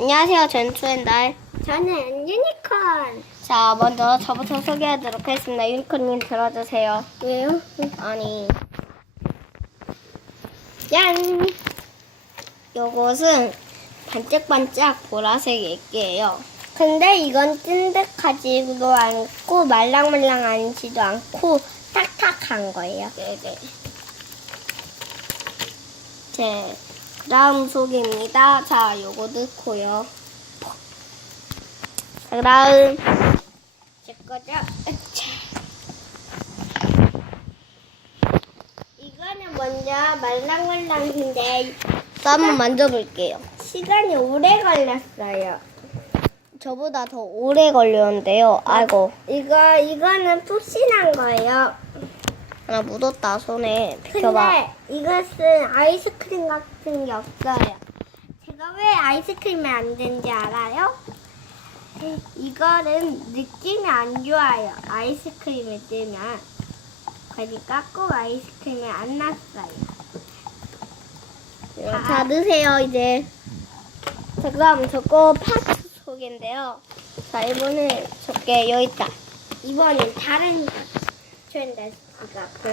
안녕하세요, 전투앤달. 저는 유니콘. 자, 먼저 저부터 소개하도록 하겠습니다. 유니콘님 들어주세요. 왜요? 아니, 짠. 요것은 반짝반짝 보라색 액기예요. 근데 이건 찐득하지도 않고 말랑말랑하지도 않고 탁탁한 거예요. 네네. 제 다음 소개입니다. 자, 요거 넣고요. 자, 그 다음 제 거죠? 이거는 먼저 말랑말랑인데 또 한번 만져볼게요. 시간이 오래 걸렸어요. 저보다 더 오래 걸렸는데요. 아이고, 이거 이거는 푹신한 거예요. 하나 묻었다, 손에. 비켜봐. 근데 이것은 아이스크림 같은 게 없어요. 제가 왜 아이스크림이 안 되는지 알아요? 이거는 느낌이 안 좋아요. 아이스크림을 뜨면. 그러니까 꼭 아이스크림이 안 났어요. 자, 넣으세요, 이제. 자, 그럼 저거 파트 소개인데요. 자, 이번에 저게 여기 있다. 이번엔 다른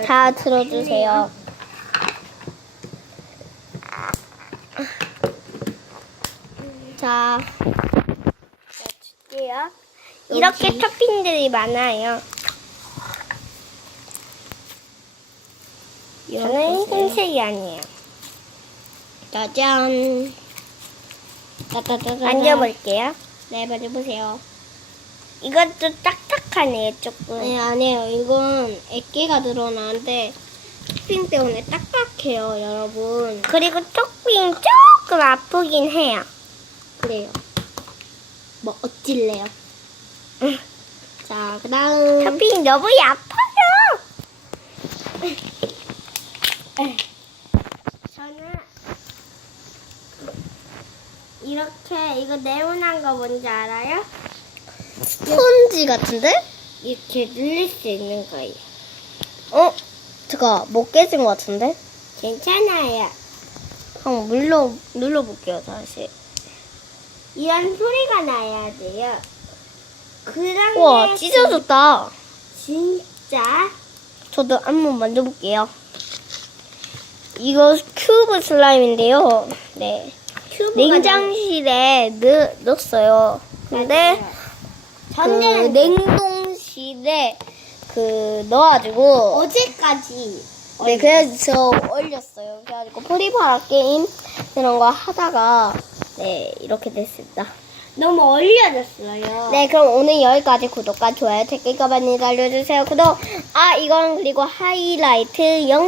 다 들어주세요. 자, 줄게요. 이렇게. 토핑들이 많아요. 저는 흰색이 아니에요. 짜잔. 따따따따. 만져볼게요. 네, 만져보세요. 이것도 딱딱 하네요, 조금. 네, 아니에요. 이건 액기가 들어나는데 토핑 때문에 딱딱해요, 여러분. 그리고 토핑 조금 아프긴 해요. 그래요. 뭐 어찔래요? 자, 그 다음. 토핑 너무 아파요. 저는 이렇게 이거 네모난 거 뭔지 알아요? 스펀지 같은데? 이렇게 눌릴 수 있는 거예요. 어? 잠깐, 못 깨진 것 같은데? 괜찮아요. 한번 눌러, 눌러볼게요, 다시. 이런 소리가 나야 돼요. 그런 우와, 게 찢어졌다. 진짜 저도 한번 만져볼게요. 이거 큐브 슬라임인데요. 네. 큐브가 냉장실에 넣, 넣었어요. 근데, 맞아요. 그 저는 냉동실에 그 넣어가지고 어제까지 네 그래서 올렸어요. 그래가지고 프리파라 게임 이런 거 하다가 네 이렇게 됐습니다. 너무 얼려졌어요. 네 그럼 오늘 여기까지 구독과 좋아요 댓글과 많이 알려주세요. 구독 아 이건 그리고 하이라이트 영